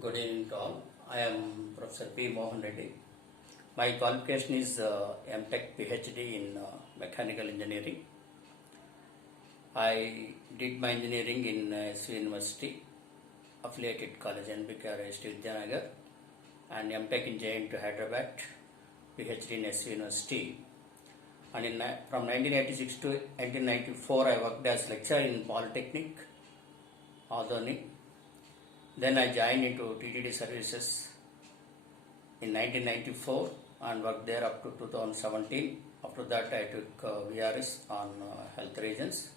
Good evening to all. I am Professor P. Mohan Reddy. My qualification is M.Tech PhD in Mechanical Engineering. I did my engineering in SV University, affiliated college NBKRST Vidyanagar, and M.Tech in JNT Hyderabad, PhD in SV University. And from 1986 to 1994, I worked as lecturer in Polytechnic, Adoni. Then I joined into TTD services in 1994 and worked there up to 2017. After that, I took VRS on health reasons.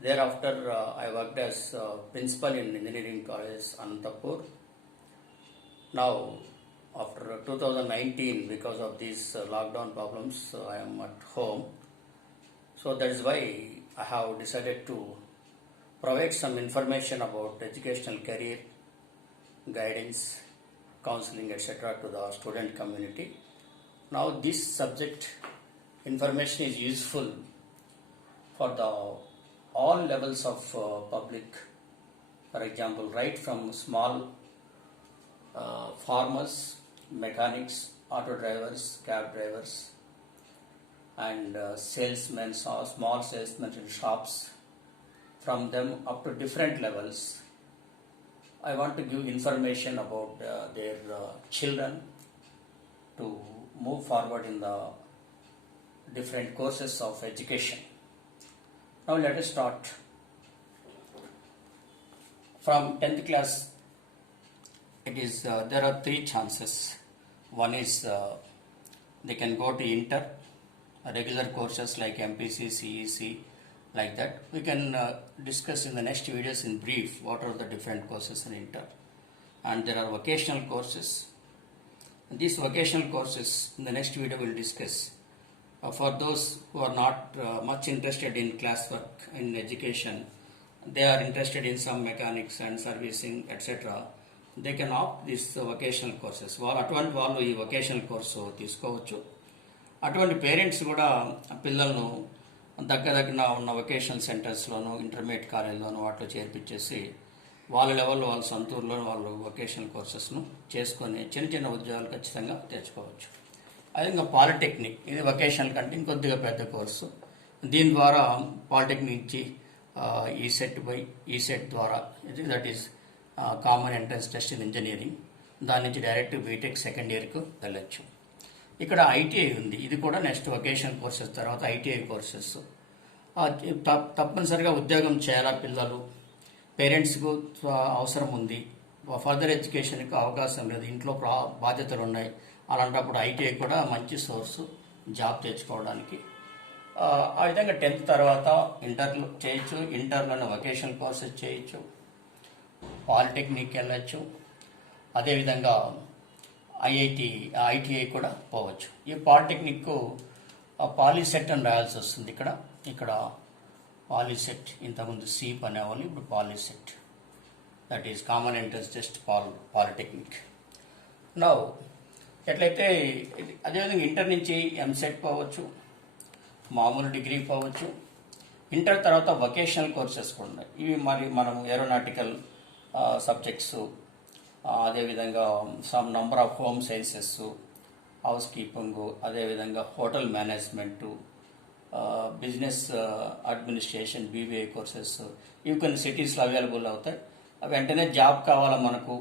Thereafter, I worked as principal in engineering college Anantapur. Now, after 2019, because of these lockdown problems, I am at home. So that is why I have decided to provide some information about educational career, guidance, counseling, etc. to the student community. Now this subject information is useful for all levels of public. For example, right from small farmers, mechanics, auto drivers, cab drivers, and salesmen, small salesmen in shops. From them up to different levels, I want to give information about their children to move forward in the different courses of education. Now let us start. From 10th class, it is there are three chances. One is they can go to inter, regular courses like MPC, CEC, like that. We can discuss in the next videos in brief what are the different courses in inter. And there are vocational courses. These vocational courses in the next video we will discuss. For those who are not much interested in classwork in education, they are interested in some mechanics and servicing, etc. They can opt these vocational courses. అటువంటి వాళ్ళు ఈ vocational course తీసుకోవచ్చు. అటువంటి parents కూడా పిల్లలను దగ్గర ఉన్న vocational సెంటర్స్లోను, intermediate కాలేజ్లోను వాటిలో చేర్పించేసి వాళ్ళ లెవెల్లో వాళ్ళ సొంతూరులో వాళ్ళు వొకేషనల్ కోర్సెస్ను చేసుకొని చిన్న చిన్న ఉద్యోగాలు ఖచ్చితంగా తెచ్చుకోవచ్చు. అదే ఇంకా పాలిటెక్నిక్, ఇది వొకేషనల్ కంటే ఇంకొద్దిగా పెద్ద కోర్సు. దీని ద్వారా పాలిటెక్నిక్ నుంచి ఈసెట్ ద్వారా, that is common entrance test in engineering, దాని నుంచి డైరెక్ట్ బీటెక్ సెకండ్ ఇయర్కు వెళ్ళొచ్చు. ఇక్కడ ఐటీఐ ఉంది, ఇది కూడా నెక్స్ట్ వొకేషనల్ కోర్సెస్ తర్వాత ఐటీఐ కోర్సెస్. తప్పనిసరిగా ఉద్యోగం చేయాలా పిల్లలు, పేరెంట్స్కు అవసరం ఉంది, ఫర్దర్ ఎడ్యుకేషన్కి అవకాశం లేదు, ఇంట్లో బాధ్యతలు ఉన్నాయి. అలాంటప్పుడు ఐటీఐ కూడా మంచి సోర్సు జాబ్ తెచ్చుకోవడానికి. ఆ విధంగా 10th తర్వాత ఇంటర్లో చేయొచ్చు, ఇంటర్లోనే వొకేషనల్ కోర్సెస్ చేయొచ్చు, పాలిటెక్నిక్ వెళ్ళచ్చు, అదేవిధంగా ఐటీఐ కూడా పోవచ్చు. ఈ పాలిటెక్నిక్ పాలీసెట్ అని రాయాల్సి వస్తుంది. ఇక్కడ పాలీసెట్, ఇంతకుముందు సీప్ అనేవాళ్ళు, ఇప్పుడు POLYCET, that is common entrance test polytechnic. Now ఎట్లయితే అదేవిధంగా ఇంటర్ నుంచి ఎంసెట్ పోవచ్చు, మామూలు డిగ్రీ పోవచ్చు. ఇంటర్ తర్వాత వొకేషనల్ కోర్సెస్ కూడా ఉన్నాయి. ఇవి మరి మనం ఏరోనాటికల్ సబ్జెక్ట్స్, అదేవిధంగా some number of home sciences, house keeping, అదేవిధంగా hotel management, business administration, BBI courses, ఇవి కొన్ని సిటీస్లో అవైలబుల్ అవుతాయి. వెంటనే జాబ్ కావాలా మనకు,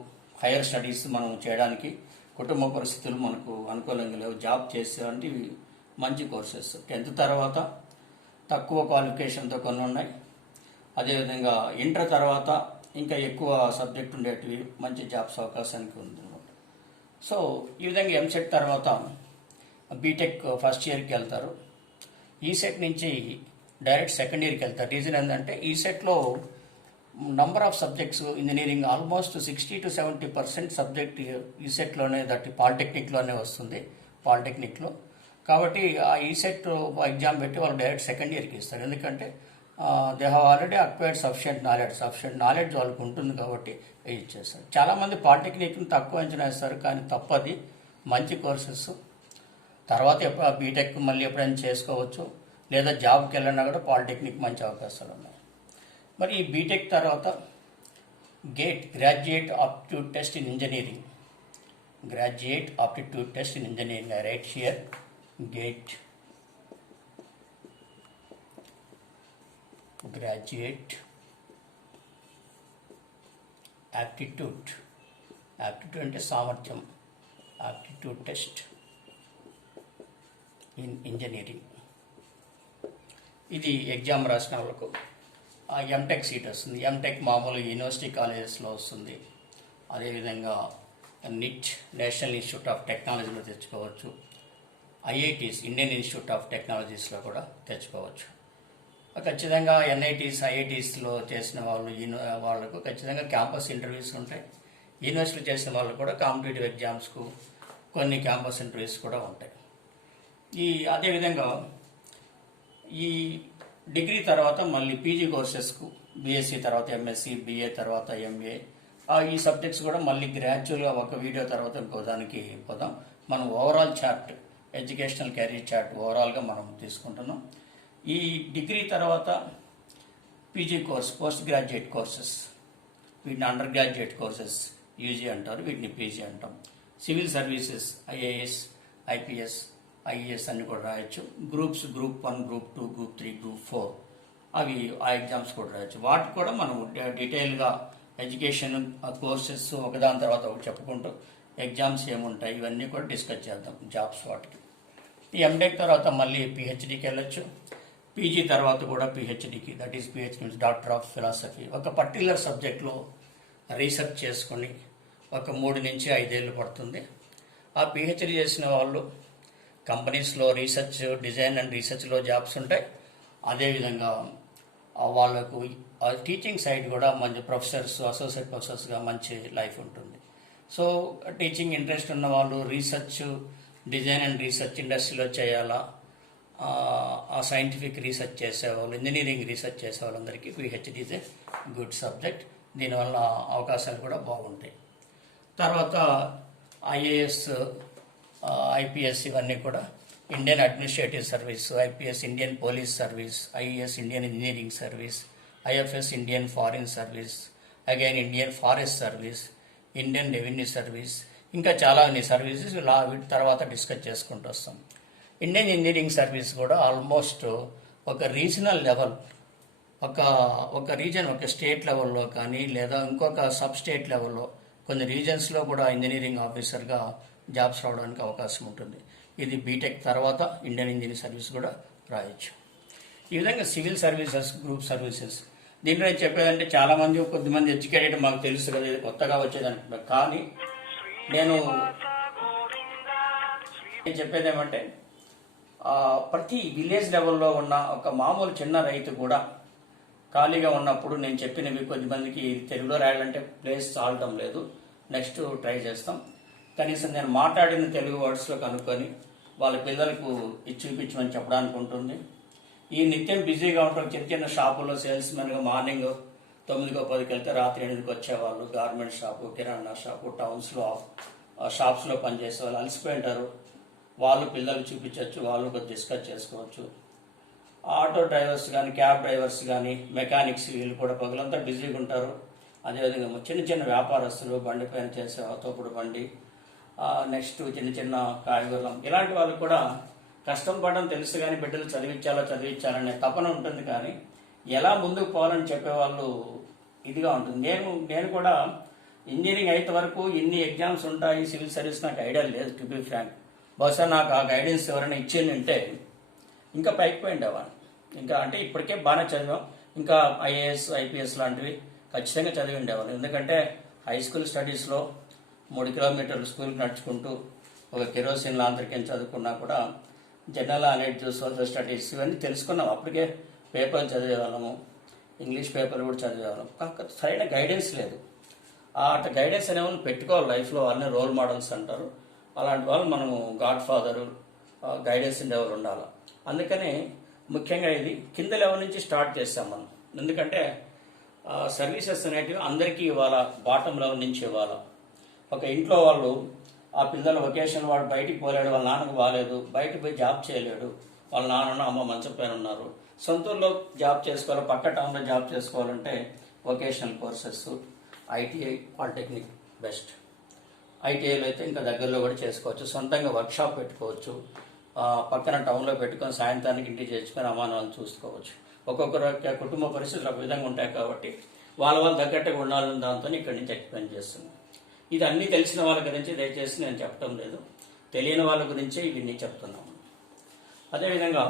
హైయర్ స్టడీస్ మనం చేయడానికి కుటుంబ పరిస్థితులు మనకు అనుకూలంగా లేవు, జాబ్ చేసేవంటి మంచి కోర్సెస్. 10th తర్వాత తక్కువ క్వాలిఫికేషన్తో కొన్ని ఉన్నాయి. అదేవిధంగా ఇంటర్ తర్వాత ఇంకా ఎక్కువ సబ్జెక్ట్ ఉండేటివి, మంచి జాబ్స్ అవకాశానికి ఉంది. సో ఈ విధంగా ఎంసెట్ తర్వాత బీటెక్ ఫస్ట్ ఇయర్కి వెళ్తారు. ఈసెట్ నుంచి డైరెక్ట్ సెకండ్ ఇయర్కి వెళ్తారు. రీజన్ ఏంటంటే ఈసెట్లో number of subjects engineering almost 60 to 70% subject ఈసెట్లోనే, దట్ పాలిటెక్నిక్లోనే వస్తుంది, పాలిటెక్నిక్లో. కాబట్టి ఆ ఈసెట్ ఎగ్జామ్ పెట్టి వాళ్ళు డైరెక్ట్ సెకండ్ ఇయర్కి ఇస్తారు. ఎందుకంటే they have already acquired sufficient knowledge వాళ్ళకు ఉంటుంది కాబట్టి ఇచ్చేస్తారు. చాలామంది పాలిటెక్నిక్ని తక్కువ అంచనా వేస్తారు, కానీ తప్పది, మంచి కోర్సెస్. తర్వాత బీటెక్ మళ్ళీ ఎప్పుడైనా చేసుకోవచ్చు, లేదా జాబ్కి వెళ్ళినా కూడా పాలిటెక్నిక్ మంచి అవకాశాలు ఉన్నాయి. మరి ఈ బీటెక్ తర్వాత GATE, Graduate Aptitude Test in Engineering. Graduate Aptitude Test in Engineering. I write here GATE. Graduate Aptitude. Aptitude అంటే సామర్థ్యం. Aptitude Test in Engineering. ఇది ఎగ్జామ్ రాసిన వాళ్ళకు ఎంటెక్ సీట్ వస్తుంది. ఎంటెక్ మామూలు యూనివర్సిటీ కాలేజెస్లో వస్తుంది. అదేవిధంగా నిట్, నేషనల్ ఇన్స్టిట్యూట్ ఆఫ్ టెక్నాలజీలో తెచ్చుకోవచ్చు. ఐఐటీస్, ఇండియన్ ఇన్స్టిట్యూట్ ఆఫ్ టెక్నాలజీస్లో కూడా తెచ్చుకోవచ్చు. ఖచ్చితంగా ఎన్ఐటీస్, ఐఐటీస్లో చేసిన వాళ్ళకు ఖచ్చితంగా క్యాంపస్ ఇంటర్వ్యూస్ ఉంటాయి. యూనివర్సిటీలో చేసిన వాళ్ళు కూడా కాంపిటేటివ్ ఎగ్జామ్స్కు కొన్ని క్యాంపస్ ఇంటర్వ్యూస్ కూడా ఉంటాయి. అదేవిధంగా ఈ డిగ్రీ తర్వాత మళ్ళీ పీజీ కోర్సెస్కు బీఎస్సీ తర్వాత ఎంఎస్సీ, బిఏ తర్వాత ఎంఏ, ఈ సబ్జెక్ట్స్ కూడా మళ్ళీ గ్రాడ్యువల్గా ఒక వీడియో తర్వాత ఇంకో దానికి పోదాం. మనం overall chart, educational career chart ఓవరాల్గా మనం తీసుకుంటున్నాం. ఈ డిగ్రీ తర్వాత PG course, post graduate courses, వీటిని అండర్ గ్రాడ్యుయేట్ కోర్సెస్ యూజీ అంటారు, వీటిని పీజీ అంటాం. Civil services, IAS, IPS, IAS అన్ని కూడా రాయొచ్చు. Groups, group 1, group 2, group 3, group 4 అవి ఆ ఎగ్జామ్స్ కూడా రాయొచ్చు. వాటికి కూడా మనం డీటెయిల్గా ఎడ్యుకేషన్ కోర్సెస్ ఒకదాని తర్వాత ఒకటి చెప్పుకుంటూ ఎగ్జామ్స్ ఏముంటాయి ఇవన్నీ కూడా డిస్కస్ చేద్దాం. జాబ్స్ వాటికి. ఈ ఎంటెక్ తర్వాత మళ్ళీ పిహెచ్డికి వెళ్ళొచ్చు. పీజీ తర్వాత కూడా పిహెచ్డికి, that is PhD means doctor of philosophy. ఒక పర్టికులర్ సబ్జెక్ట్లో రీసెర్చ్ చేసుకొని ఒక 3 నుంచి 5 ఏళ్ళు పడుతుంది. ఆ పిహెచ్డి చేసిన వాళ్ళు కంపెనీస్లో రీసెర్చ్, డిజైన్ అండ్ రీసెర్చ్లో జాబ్స్ ఉంటాయి. అదేవిధంగా వాళ్ళకు టీచింగ్ సైడ్ కూడా మంచి ప్రొఫెసర్స్, అసోసియేట్ ప్రొఫెసర్స్గా మంచి లైఫ్ ఉంటుంది. సో టీచింగ్ ఇంట్రెస్ట్ ఉన్న వాళ్ళు రీసెర్చ్, డిజైన్ అండ్ రీసెర్చ్ ఇండస్ట్రీలో చేయాలా, ఆ సైంటిఫిక్ రీసెర్చ్ చేసేవాళ్ళు, ఇంజనీరింగ్ రీసెర్చ్ చేసే వాళ్ళందరికీ PhD is a good subject. దీనివల్ల అవకాశాలు కూడా బాగుంటాయి. తర్వాత ఐఏఎస్, ఐపీఎస్ ఇవన్నీ కూడా Indian administrative service, IPS Indian police service, IAS Indian engineering service, IFS Indian foreign service, again Indian forest service, Indian revenue service, ఇంకా చాలా సర్వీసెస్ వీటి తర్వాత డిస్కస్ చేసుకుంటూ వస్తాం. ఇండియన్ ఇంజనీరింగ్ సర్వీస్ కూడా ఆల్మోస్ట్ ఒక రీజనల్ లెవెల్, ఒక రీజన్, ఒక స్టేట్ లెవెల్లో కానీ లేదా ఇంకొక సబ్ స్టేట్ లెవెల్లో కొన్ని రీజన్స్లో కూడా ఇంజనీరింగ్ ఆఫీసర్గా జాబ్స్ రావడానికి అవకాశం ఉంటుంది. ఇది బీటెక్ తర్వాత ఇండియన్ ఇంజనీరింగ్ సర్వీస్ కూడా రాయొచ్చు. ఈ విధంగా సివిల్ సర్వీసెస్, గ్రూప్ సర్వీసెస్. దీంట్లో నేను చెప్పేదంటే చాలామంది, కొద్దిమంది ఎడ్యుకేటెడ్ మాకు తెలుసు కదా, ఇది కొత్తగా వచ్చేది అనుకుంటా. కానీ నేను చెప్పేది ఏమంటే ప్రతి విలేజ్ లెవెల్లో ఉన్న ఒక మామూలు చిన్న రైతు కూడా ఖాళీగా ఉన్నప్పుడు నేను చెప్పినవి కొద్దిమందికి తెలుగులో రాయాలంటే ప్లేస్ చాలటం లేదు. నెక్స్ట్ ట్రై చేస్తాం. కనీసం నేను మాట్లాడిన తెలుగు వర్డ్స్లో కనుక్కొని వాళ్ళ పిల్లలకు చూపించమని చెప్పడానికి ఉంటుంది. ఈ నిత్యం బిజీగా ఉంటారు. చిన్న చిన్న షాపుల్లో సేల్స్ మెన్గా మార్నింగ్ 9కో 10కి వెళ్తే రాత్రి 8కి వచ్చేవాళ్ళు. గార్మెంట్ షాపు, కిరాణా షాపు, టౌన్స్లో షాప్స్లో పనిచేసే వాళ్ళు అలసిపోయింటారు. వాళ్ళు పిల్లలు చూపించవచ్చు, వాళ్ళు కొద్దిగా డిస్కస్ చేసుకోవచ్చు. ఆటో డ్రైవర్స్ కానీ, క్యాబ్ డ్రైవర్స్ కానీ, మెకానిక్స్ వీళ్ళు కూడా పగలంతా బిజీగా ఉంటారు. అదేవిధంగా చిన్న చిన్న వ్యాపారస్తులు, బండి పైన చేసే తోపుడు బండి, నెక్స్ట్ చిన్న చిన్న కాయగూరలం, ఇలాంటి వాళ్ళకు కూడా కష్టం పడడం తెలుసు. కానీ బిడ్డలు చదివించాలనే తపన ఉంటుంది. కానీ ఎలా ముందుకు పోవాలని చెప్పేవాళ్ళు ఇదిగా ఉంటుంది. నేను కూడా ఇంజనీరింగ్ అయితే వరకు ఇన్ని ఎగ్జామ్స్ ఉంటాయి, సివిల్ సర్వీస్ నాకు ఐడియా లేదు, టు బి ఫ్రాంక్. బహుశా నాకు ఆ గైడెన్స్ ఎవరైనా ఇచ్చేయంటే ఇంకా పైకి పోయిండేవాడిని. ఇంకా అంటే ఇప్పటికే బాగానే చదివాం. ఇంకా ఐఏఎస్, ఐపీఎస్ లాంటివి ఖచ్చితంగా చదివి ఉండేవాళ్ళు. ఎందుకంటే హై స్కూల్ స్టడీస్లో 3 కిలోమీటర్లు స్కూల్కి నడుచుకుంటూ ఒక కెరోసిన్ లాంతరికం చదువుకున్నా కూడా జనరల్ నాలెడ్జ్, సోషల్ స్టడీస్ ఇవన్నీ తెలుసుకున్నాం. అప్పటికే పేపర్లు చదివేవాళ్ళము, ఇంగ్లీష్ పేపర్లు కూడా చదివేవాళ్ళం. కాకపోతే సరైన గైడెన్స్ లేదు. అటు గైడెన్స్ అనే వాళ్ళు పెట్టుకోవాలి లైఫ్లో. వాళ్ళని రోల్ మోడల్స్ అంటారు. అలాంటి వాళ్ళు మనము గాడ్ ఫాదరు, గైడెన్స్ లెవెల్ ఉండాలి. అందుకని ముఖ్యంగా ఇది కింద లెవెల్ నుంచి స్టార్ట్ చేస్తాం మనం. ఎందుకంటే సర్వీసెస్ అనేటివి అందరికీ ఇవ్వాలా, బాటమ్ లెవెల్ నుంచి ఇవ్వాలా. ఒక ఇంట్లో వాళ్ళు ఆ పిల్లల వొకేషన్, వాడు బయటికి పోలేడు, వాళ్ళ నాన్నకు బాగాలేదు, బయటకు పోయి జాబ్ చేయలేడు, వాళ్ళ నాన్న అమ్మ మంచం పైన ఉన్నారు, సొంతూరులో జాబ్ చేసుకోవాలి, పక్క టౌన్లో జాబ్ చేసుకోవాలంటే vocational courses, ITI polytechnic best. ఐటీఐలో అయితే ఇంకా దగ్గరలో కూడా చేసుకోవచ్చు, సొంతంగా వర్క్షాప్ పెట్టుకోవచ్చు, పక్కన టౌన్లో పెట్టుకొని సాయంత్రానికి ఇంటికి చేర్చుకొని అమ్మానాలను చూసుకోవచ్చు. ఒక్కొక్కరి కుటుంబ పరిస్థితులు ఒక విధంగా ఉంటాయి కాబట్టి వాళ్ళ తగ్గట్టుగా ఉండాలని దాంతో ఇక్కడి నుంచి ఎక్స్ప్లెయిన్ చేస్తుంది. ఇది అన్నీ తెలిసిన వాళ్ళ గురించి దయచేసి నేను చెప్పడం లేదు, తెలియని వాళ్ళ గురించే ఇవన్నీ చెప్తున్నాము. అదేవిధంగా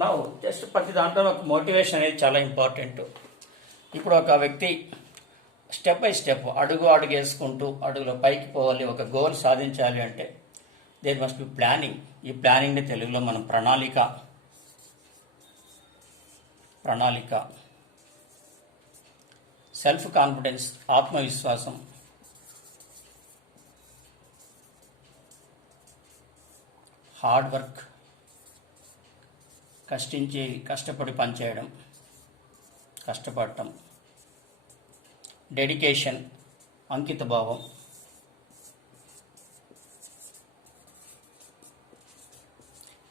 నా జస్ట్ ప్రతి దాంట్లో ఒక మోటివేషన్ అనేది చాలా ఇంపార్టెంట్. ఇప్పుడు ఒక వ్యక్తి స్టెప్ బై స్టెప్ అడుగు వేసుకుంటూ అడుగులో పైకి పోవాలి, ఒక గోల్ సాధించాలి అంటే దేర్ మస్ట్ బి ప్లానింగ్. ఈ ప్లానింగ్ని తెలుగులో మనం ప్రణాళిక, సెల్ఫ్ కాన్ఫిడెన్స్, ఆత్మవిశ్వాసం, హార్డ్ వర్క్, కష్టపడి పనిచేయడం, కష్టపడటం, డెడికేషన్, అంకిత భావం,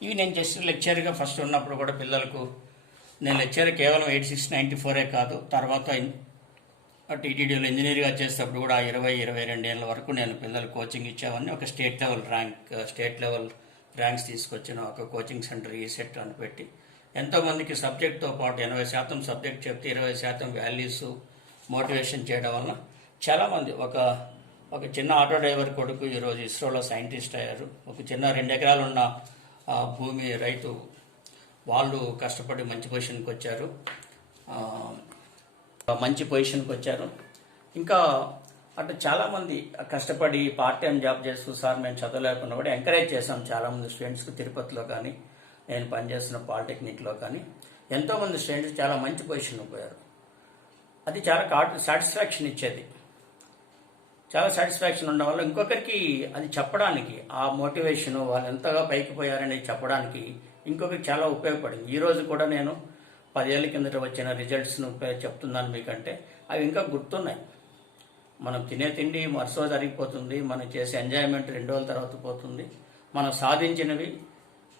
ఇవి నేను జస్ట్ లెక్చర్గా ఫస్ట్ ఉన్నప్పుడు కూడా పిల్లలకు నేను లెక్చర్ కేవలం 8694 కాదు, తర్వాత టీటీడీలో ఇంజనీర్గా చేసేటప్పుడు కూడా 20-22 ఏళ్ళ వరకు నేను పిల్లలు కోచింగ్ ఇచ్చేవాడిని. ఒక స్టేట్ లెవెల్ ర్యాంక్స్ తీసుకొచ్చిన ఒక కోచింగ్ సెంటర్ ఈసెట్ అని పెట్టి ఎంతోమందికి సబ్జెక్ట్తో పాటు 80% సబ్జెక్ట్ చెప్తే 20% వాల్యూస్ మోటివేషన్ చేయడం వల్ల చాలామంది ఒక చిన్న ఆటో డ్రైవర్ కొడుకు ఈరోజు ఇస్రోలో సైంటిస్ట్ అయ్యారు. ఒక చిన్న 2 ఎకరాలు ఉన్న భూమి రైతు వాళ్ళు కష్టపడి మంచి పొజిషన్కి వచ్చారు. ఇంకా అంటే చాలామంది కష్టపడి పార్ట్ టైం జాబ్ చేస్తూ సార్ మేము చదవలేకుండా కూడా ఎంకరేజ్ చేశాం చాలామంది స్టూడెంట్స్కి. తిరుపతిలో కానీ నేను పనిచేస్తున్న పాలిటెక్నిక్లో కానీ ఎంతోమంది స్టూడెంట్స్ చాలా మంచి పొజిషన్కి పోయారు. అది చాలా సాటిస్ఫాక్షన్ ఇచ్చేది. చాలా సాటిస్ఫాక్షన్ ఉండడం వల్ల ఇంకొకరికి అది చెప్పడానికి, ఆ మోటివేషన్ వాళ్ళు ఎంతగా పైకి పోయారని చెప్పడానికి ఇంకొకరికి చాలా ఉపయోగపడింది. ఈరోజు కూడా నేను 10 ఏళ్ళ కిందట వచ్చిన రిజల్ట్స్ను చెప్తున్నాను మీకంటే అవి ఇంకా గుర్తున్నాయి. మనం తినే తిండి మరుసో జరిగిపోతుంది, మనం చేసే ఎంజాయ్మెంట్ 2 రోజుల తర్వాత పోతుంది. మనం సాధించినవి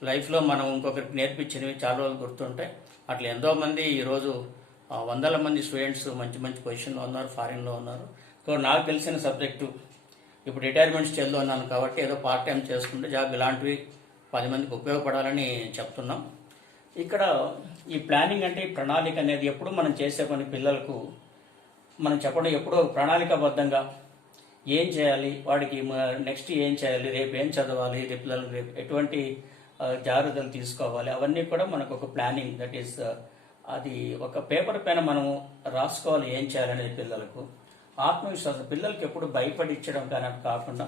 లైఫ్లో మనం ఇంకొకరికి నేర్పించినవి చాలా రోజులు గుర్తుంటాయి. అట్లా ఎంతోమంది ఈరోజు వందల మంది స్టూడెంట్స్ మంచి పొజిషన్లో ఉన్నారు, ఫారిన్లో ఉన్నారు. సో నాకు తెలిసిన సబ్జెక్టు ఇప్పుడు రిటైర్మెంట్ స్టేజ్లో ఉన్నాను కాబట్టి ఏదో పార్ట్ టైం చేసుకుంటే జాబ్ ఇలాంటివి 10 మందికి ఉపయోగపడాలని చెప్తున్నాం. ఇక్కడ ఈ ప్లానింగ్ అంటే ఈ ప్రణాళిక అనేది ఎప్పుడు మనం చేసే పని పిల్లలకు మనం చెప్పడం ఎప్పుడో ప్రణాళికాబద్ధంగా ఏం చేయాలి, వాడికి నెక్స్ట్ ఏం చేయాలి, రేపు ఏం చదవాలి, పిల్లలు రేపు ఎటువంటి జాగ్రత్తలు తీసుకోవాలి, అవన్నీ కూడా మనకు ఒక ప్లానింగ్, దట్ ఈస్ అది ఒక పేపర్ పైన మనము రాసుకోవాలి ఏం చేయాలనేది. పిల్లలకు ఆత్మవిశ్వాసం, పిల్లలకి ఎప్పుడు భయపడిచ్చడం కానీ కాకుండా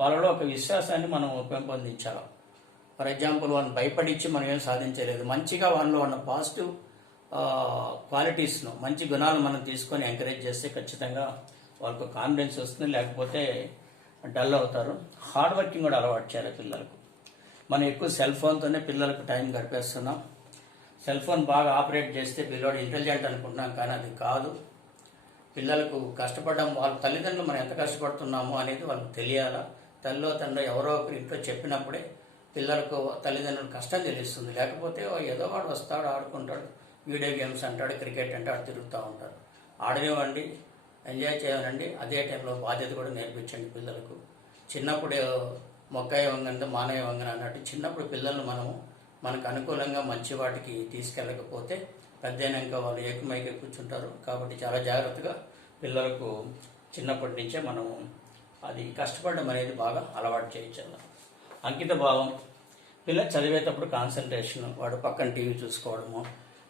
వాళ్ళలో ఒక విశ్వాసాన్ని మనం పెంపొందించాలి. ఫర్ ఎగ్జాంపుల్ వాళ్ళని భయపడిచ్చి మనం ఏం సాధించలేదు, మంచిగా వాళ్ళలో ఉన్న పాజిటివ్ క్వాలిటీస్ను, మంచి గుణాలు మనం తీసుకొని ఎంకరేజ్ చేస్తే ఖచ్చితంగా వాళ్ళకు కాన్ఫిడెన్స్ వస్తుంది, లేకపోతే డల్ అవుతారు. హార్డ్ వర్కింగ్ కూడా అలవాటు చేయాలి పిల్లలకు. మనం ఎక్కువ సెల్ ఫోన్తోనే పిల్లలకు టైం గడిపేస్తున్నాం. సెల్ ఫోన్ బాగా ఆపరేట్ చేస్తే పిల్లవాడు ఇంటెలిజెంట్ అనుకుంటున్నాం, కానీ అది కాదు. పిల్లలకు కష్టపడడం, వాళ్ళ తల్లిదండ్రులు మనం ఎంత కష్టపడుతున్నామో అనేది వాళ్ళకి తెలియాలా. తల్లిలో తండ్రి ఎవరో ఒకరు ఇంట్లో చెప్పినప్పుడే పిల్లలకు తల్లిదండ్రులకు కష్టం తెలుస్తుంది. లేకపోతే ఏదో వాడు వస్తాడు, ఆడుకుంటాడు, వీడియో గేమ్స్ అంటాడు, క్రికెట్ అంటే ఆడు తిరుగుతూ ఉంటారు. ఆడనివ్వండి, ఎంజాయ్ చేయాలండి. అదే టైంలో బాధ్యత కూడా నేర్పించండి పిల్లలకు. చిన్నప్పుడు మొక్కయ్య వంగంటే మానయ్య వంగన అన్నట్టు చిన్నప్పుడు పిల్లలను మనకు అనుకూలంగా మంచి వాటికి తీసుకెళ్ళకపోతే పెద్దయినాక వాళ్ళు ఏకమైకి కూర్చుంటారు. కాబట్టి చాలా జాగ్రత్తగా పిల్లలకు చిన్నప్పటి నుంచే మనం అది కష్టపడడం అనేది బాగా అలవాటు చేయించాలి. అంకిత భావం, పిల్లలు చదివేటప్పుడు కాన్సన్ట్రేషన్, వాడు పక్కన టీవీ చూసుకోవడము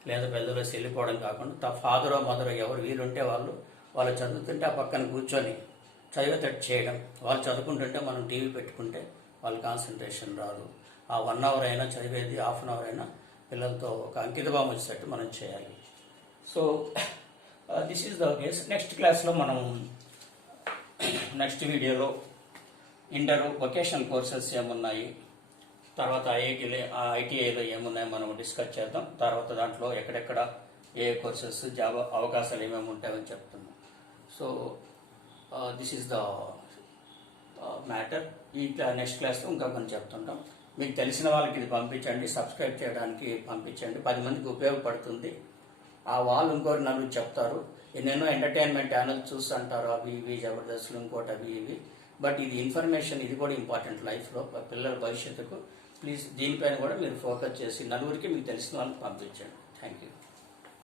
లేదా పెద్దలో వెళ్ళిపోవడం కాకుండా ఫాదరో మదరో ఎవరు వీలుంటే వాళ్ళు చదువుతుంటే ఆ పక్కన కూర్చొని చదివేటట్టు చేయడం. వాళ్ళు చదువుకుంటుంటే మనం టీవీ పెట్టుకుంటే వాళ్ళ కాన్సన్ట్రేషన్ రాదు. ఆ 1 అవర్ అయినా చదివేది, హాఫ్ అన్ అవర్ అయినా పిల్లలతో ఒక అంకిత భావం వచ్చేటట్టు మనం చేయాలి. So this is the case. Next క్లాస్లో మనం నెక్స్ట్ వీడియోలో ఇంటర్ వొకేషనల్ కోర్సెస్ ఏమున్నాయి, తర్వాత ఐటీఐలో ఏమున్నాయో మనం డిస్కస్ చేద్దాం. తర్వాత దాంట్లో ఎక్కడెక్కడ ఏ కోర్సెస్ జాబ్ అవకాశాలు ఏమేమి ఉంటాయని చెప్తున్నాం. So this is the matter. ఈ నెక్స్ట్ క్లాస్లో ఇంకా కొన్ని చెప్తుంటాం. మీకు తెలిసిన వాళ్ళకి ఇది పంపించండి, సబ్స్క్రైబ్ చేయడానికి పంపించండి. 10 మందికి ఉపయోగపడుతుంది. ఆ వాళ్ళు ఇంకోటి 4 చెప్తారు. ఎన్నెన్నో ఎంటర్టైన్మెంట్ ఛానల్ చూస్తుంటారు, అవి ఇవి జబర్దస్త్లు ఇంకోటి అవి ఇవి. బట్ ఇది ఇన్ఫర్మేషన్, ఇది కూడా ఇంపార్టెంట్ లైఫ్లో పిల్లల భవిష్యత్తుకు. ప్లీజ్ దీనిపైన కూడా మీరు ఫోకస్ చేసి నలుగురికి మీకు తెలిసిన వాళ్ళకి పంపించండి. Thank you.